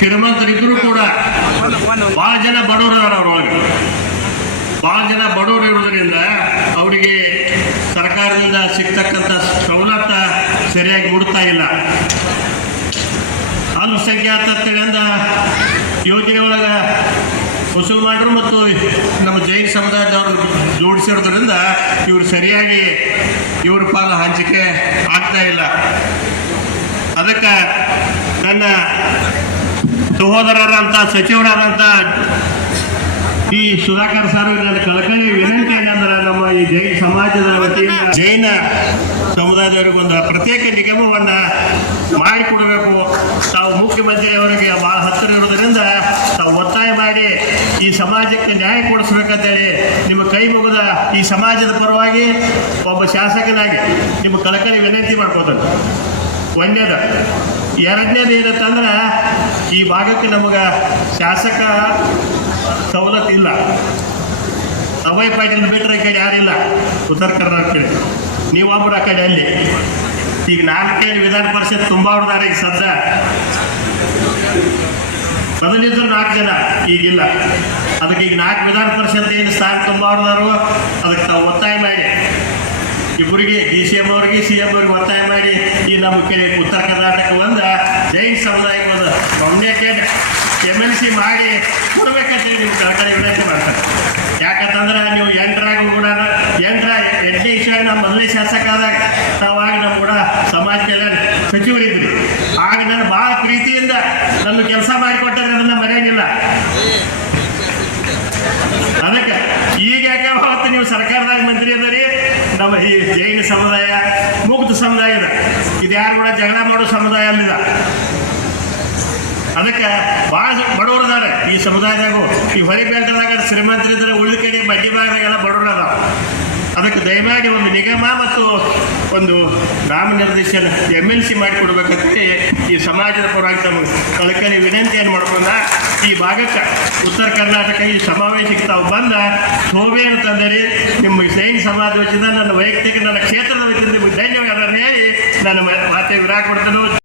ಶ್ರೀಮಂತರಿದ್ರು ಕೂಡ ಬಹಳ ಜನ ಬಡವರು ಅದಾರ ಅವ್ರೊಳಗೆ ಬಹಳ ಜನ ಬಡವರು ಇರೋದ್ರಿಂದ ಅವರಿಗೆ ಸರ್ಕಾರದಿಂದ ಸಿಗ್ತಕ್ಕಂಥ ಸವಲತ್ತ ಸರಿಯಾಗಿ ಮುಡ್ತಾ ಇಲ್ಲ. ಅಲ್ಪಸಂಖ್ಯಾತ ತಿಳಿದ ಯೋಜನೆ ಒಳಗೆ ಮುಸಲ್ಮಾನರು ಮತ್ತು ನಮ್ಮ ಜೈನ ಸಮುದಾಯದವರು ಜೋಡಿಸಿರೋದ್ರಿಂದ ಇವರು ಸರಿಯಾಗಿ ಇವ್ರ ಪಾಲು ಹಂಚಿಕೆ ಆಗ್ತಾ ಇಲ್ಲ. ಅದಕ್ಕೆ ನನ್ನ ಸಹೋದರರಂತ, ಸಚಿವರಾದಂತ ಈ ಸುಧಾಕರ್ ಸರ್ ಕಳಕಳಿ ವಿನಂತಿ ಏನಂದ್ರೆ ನಮ್ಮ ಈ ಜೈನ ಸಮಾಜದ ವತಿಯಿಂದ ಜೈನ ಸಮುದಾಯದವರಿಗೊಂದು ಪ್ರತ್ಯೇಕ ನಿಗಮವನ್ನ ಮಾಡಿಕೊಡಬೇಕು. ತಾವು ಮುಖ್ಯಮಂತ್ರಿ ಅವರಿಗೆ ಬಹಳ ಹತ್ತಿರ ಇರೋದ್ರಿಂದ ತಾವು ಒತ್ತಾಯ ಮಾಡಿ ಈ ಸಮಾಜಕ್ಕೆ ನ್ಯಾಯ ಕೊಡಿಸ್ಬೇಕಂತೇಳಿ ನಿಮ್ಮ ಕೈ ಮುಗಿದ ಈ ಸಮಾಜದ ಪರವಾಗಿ ಒಬ್ಬ ಶಾಸಕನಾಗಿ ನಿಮ್ಮ ಕಳಕಳಿ ವಿನಂತಿ ಮಾಡ್ಕೋತಾನೆ. ಒಂದೇದ. ಎರಡನೇದು ಅಂದ್ರೆ ಈ ಭಾಗಕ್ಕೆ ನಮಗೆ ಶಾಸಕ ಸವಲತ್ತು ಇಲ್ಲ. ಅಭಯ್ ಪಾಟೀಲ್ ಬಿಟ್ಟರೆ ಕಡೆ ಯಾರಿಲ್ಲ ಉತ್ತರ ಕರ್ನಾಟಕ ನೀವು ಆ ಕಡೆ ಅಲ್ಲಿ. ಈಗ ನಾಲ್ಕೈದು ವಿಧಾನ ಪರಿಷತ್ ತುಂಬ ಹೊಡೆದಾರೆ ಈಗ ಸದ್ದ. ಮೊದಲಿದ್ರು ನಾಲ್ಕು ಜನ, ಈಗಿಲ್ಲ. ಅದಕ್ಕೆ ಈಗ ನಾಲ್ಕು ವಿಧಾನ ಪರಿಷತ್ ಏನು ಸ್ಥಾನ ತುಂಬ ಹೊಡೆದಾರು, ಅದಕ್ಕೆ ತಾವು ಒತ್ತಾಯ ಮಾಡಿ. ಇಬ್ಬರಿಗೆ ಡಿ ಸಿ ಎಂ ಅವರಿಗೆ ಸಿ ಎಂ ಅವ್ರಿಗೆ ಒತ್ತಾಯ ಮಾಡಿ ಈ ನಮ್ಮ ಕೆರೆ ಉತ್ತರ ಕರ್ನಾಟಕ ಬಂದ ಜೈನ್ ಸಮುದಾಯಕ್ಕೆ ಒಂದು ಕಾಂಬಿನೇಟೆಡ್ ಎಂ ಎಲ್ ಸಿ ಮಾಡಿ ಕೊಡ್ಬೇಕಂತೇಳಿ ನೀವು ಕಳಕಳಿ ವಿನಂತಿ ಮಾಡ್ತಾರೆ. ಯಾಕಂತಂದ್ರೆ ನೀವು ಎಂಟರಾಗ ಕೂಡ ಎಂಟರ ಎಂಟನೇ ಇಷ್ಟ ನಮ್ಮ ಮೊದಲನೇ ಶಾಸಕ ಆದಾಗ ತಾವಾಗ ನಮ್ಮ ಕೂಡ ಸಮಾಜಕ್ಕೆಲ್ಲ ಸಚಿವರಿದ್ರಿ. ಆಗ ನಾನು ಭಾಳ ಪ್ರೀತಿಯಿಂದ ನನ್ನ ಕೆಲಸ ಮಾಡಿಕೊಟ್ಟರೆ ಅದನ್ನು ಮರೆಯಂಗಿಲ್ಲ ಅದಕ್ಕೆ ಈಗ ಯಾಕೆ ನೀವು ಸರ್ಕಾರದಾಗ ಮಂತ್ರಿ ಅದರಿ? ನಮ್ಮ ಈ ಜೈನ ಸಮುದಾಯ, ಮುಗ್ಧ ಸಮುದಾಯ ಇದೆ. ಇದು ಯಾರು ಕೂಡ ಜಗಳ ಮಾಡೋ ಸಮುದಾಯ ಅಲ್ಲಿದ ಅದಕ್ಕೆ ಭಾಳ ಬಡವರು ಅದಾರೆ ಈ ಸಮುದಾಯದಾಗೂ. ಈ ಹೊರಿ ಬೆಲ್ಟದಾಗ ಶ್ರೀಮಂತರಿದ್ದರೆ ಉಳಿದ ಕಡೆ ಬಡ್ಡಿ ಭಾಗದಾಗೆಲ್ಲ ಬಡವರು ಅದಕ್ಕೆ ದಯಮಾಡಿ ಒಂದು ನಿಗಮ ಮತ್ತು ಒಂದು ನಾಮನಿರ್ದೇಶನ ಎಂ ಎಲ್ ಸಿ ಮಾಡಿಕೊಡ್ಬೇಕಂತೇಳಿ ಈ ಸಮಾಜದ ಪರವಾಗಿ ತಮಗೆ ಕಳಕಳಿ ವಿನಂತಿಯನ್ನು ಮಾಡ್ಕೊಂಡ ಈ ಭಾಗಕ್ಕೆ ಉತ್ತರ ಕರ್ನಾಟಕ ಈ ಸಮಾವೇಶಕ್ಕೆ ತಾವು ಬಂದ ಶೋಭೆ ಅಂತಂದರೆ ನಿಮ್ಮ ಸೈನ್ ಸಮಾಜ ವತಿಯಿಂದ ನನ್ನ ವೈಯಕ್ತಿಕ, ನನ್ನ ಕ್ಷೇತ್ರದ ವತಿಯಿಂದ ಧನ್ಯವಾದಗಳನ್ನು ಹೇಳಿ ನನ್ನ ಮಾತೆ ಕೊಡ್ತಾನೆ.